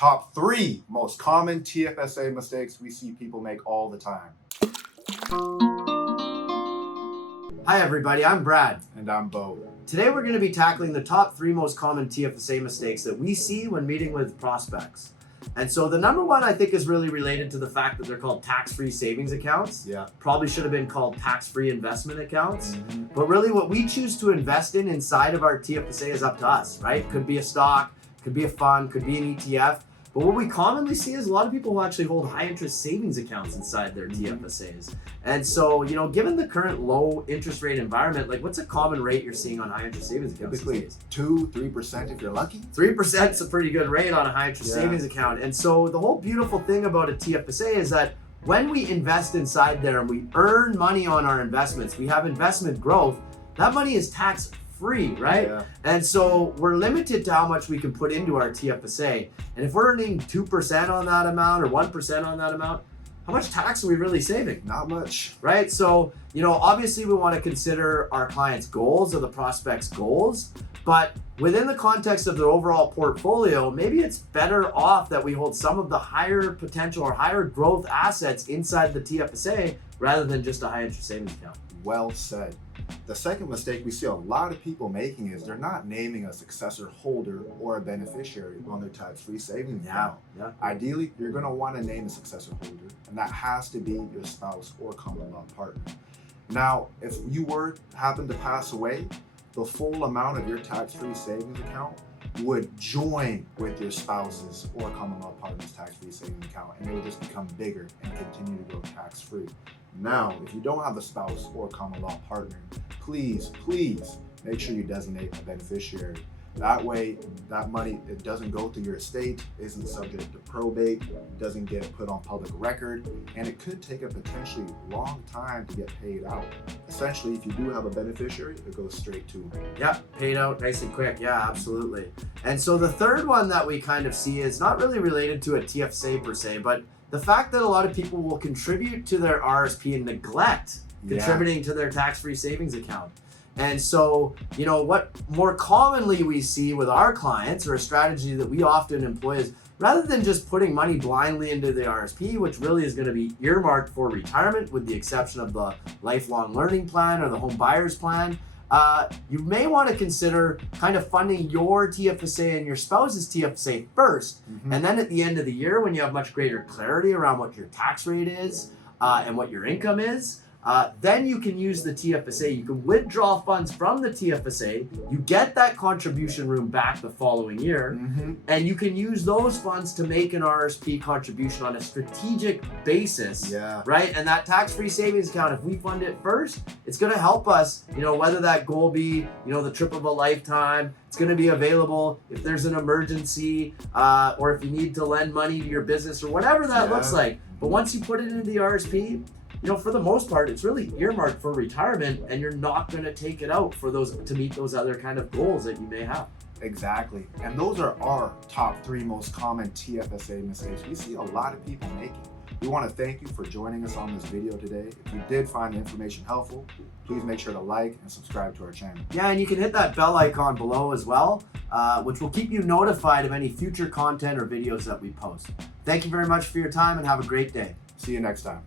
Top 3 most common TFSA mistakes we see people make all the time. Hi everybody, I'm Brad. And I'm Bo. Today we're going to be tackling the top 3 most common TFSA mistakes that we see when meeting with prospects. And so the number one I think is really related to the fact that they're called tax-free savings accounts. Yeah. Probably should have been called tax-free investment accounts. But really what we choose to invest in inside of our TFSA is up to us, right? Could be a stock, could be a fund, could be an ETF. But what we commonly see is a lot of people who actually hold high interest savings accounts inside their TFSAs. And so, given the current low interest rate environment, like what's a common rate you're seeing on high interest savings accounts? Typically 2-3% if you're lucky. 3% is a pretty good rate on a high interest savings account. And so the whole beautiful thing about a TFSA is that when we invest inside there and we earn money on our investments, we have investment growth, that money is tax free, right? Yeah. And so we're limited to how much we can put into our TFSA. And if we're earning 2% on that amount or 1% on that amount, how much tax are we really saving? Not much. Right? So, obviously we want to consider our clients' goals or the prospect's goals, but within the context of their overall portfolio, maybe it's better off that we hold some of the higher potential or higher growth assets inside the TFSA rather than just a high interest savings account. Well said. The second mistake we see a lot of people making is they're not naming a successor holder or a beneficiary on their tax-free savings account. Yeah. Ideally, you're going to want to name a successor holder, and that has to be your spouse or common law partner. Now, if you happen to pass away, the full amount of your tax-free savings account would join with your spouse's or common law partner's tax-free savings account, and it would just become bigger and continue to go tax-free. Now, if you don't have a spouse or common law partner, please make sure you designate a beneficiary. That way, that money, it doesn't go through your estate, isn't subject to probate, doesn't get put on public record, and it could take a potentially long time to get paid out. Essentially, if you do have a beneficiary, it goes straight to them. Yeah, paid out nice and quick. Yeah, absolutely. And so the third one that we kind of see is not really related to a TFSA per se, but the fact that a lot of people will contribute to their RSP and neglect contributing to their tax-free savings account. And so, what more commonly we see with our clients, or a strategy that we often employ, is rather than just putting money blindly into the RSP, which really is going to be earmarked for retirement with the exception of the lifelong learning plan or the home buyer's plan, you may want to consider kind of funding your TFSA and your spouse's TFSA first. And then at the end of the year, when you have much greater clarity around what your tax rate is and what your income is, then you can use the TFSA. You can withdraw funds from the TFSA. You get that contribution room back the following year, and you can use those funds to make an RSP contribution on a strategic basis, right? And that tax-free savings account, if we fund it first, it's going to help us, whether that goal be, the trip of a lifetime. It's going to be available if there's an emergency, or if you need to lend money to your business or whatever that looks like. But once you put it into the RSP, for the most part, it's really earmarked for retirement, and you're not going to take it out to meet those other kind of goals that you may have. Exactly. And those are our top 3 most common TFSA mistakes we see a lot of people making. We want to thank you for joining us on this video today. If you did find the information helpful, please make sure to like and subscribe to our channel. Yeah, and you can hit that bell icon below as well, which will keep you notified of any future content or videos that we post. Thank you very much for your time, and have a great day. See you next time.